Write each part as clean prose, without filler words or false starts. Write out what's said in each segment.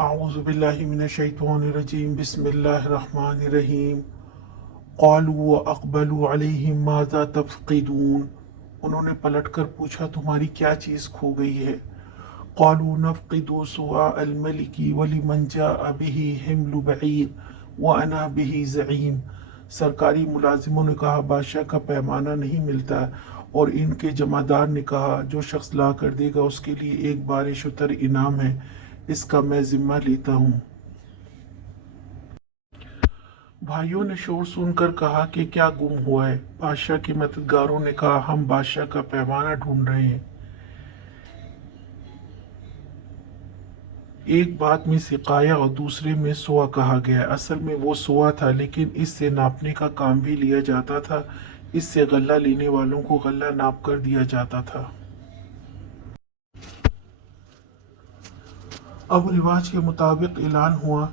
اعوذ باللہ من الشیطان الرجیم بسم اللہ الرحمن الرحیم قالوا واقبلوا علیہم ماذا تفقدون، انہوں نے پلٹ کر پوچھا تمہاری کیا چیز کھو گئی ہے؟ قالوا نفقد سواء الملک ولمن جاء به حمل بعیر وانا به زعیم، سرکاری ملازموں نے کہا بادشاہ کا پیمانہ نہیں ملتا، اور ان کے جمعدار نے کہا جو شخص لا کر دے گا اس کے لیے ایک بار شتر انعام ہے، اس کا میں ذمہ لیتا ہوں۔ بھائیوں نے شور سن کر کہا کہ کیا گم ہوا ہے؟ بادشاہ کے مددگاروں نے کہا ہم بادشاہ کا پیمانہ ڈھونڈ رہے ہیں۔ ایک بات میں سقایا اور دوسرے میں سوا کہا گیا، اصل میں وہ سوا تھا لیکن اس سے ناپنے کا کام بھی لیا جاتا تھا، اس سے غلہ لینے والوں کو غلہ ناپ کر دیا جاتا تھا۔ اب رواج کے مطابق اعلان ہوا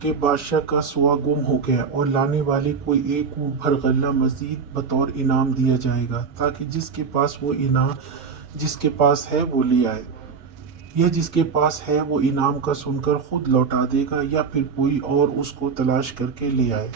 کہ بادشاہ کا سوا گم ہو گیا اور لانے والے کو ایک اونٹ بھر غلہ مزید بطور انعام دیا جائے گا، تاکہ جس کے پاس ہے وہ لے آئے، یا جس کے پاس ہے وہ انعام کا سن کر خود لوٹا دے گا یا پھر کوئی اور اس کو تلاش کر کے لے آئے۔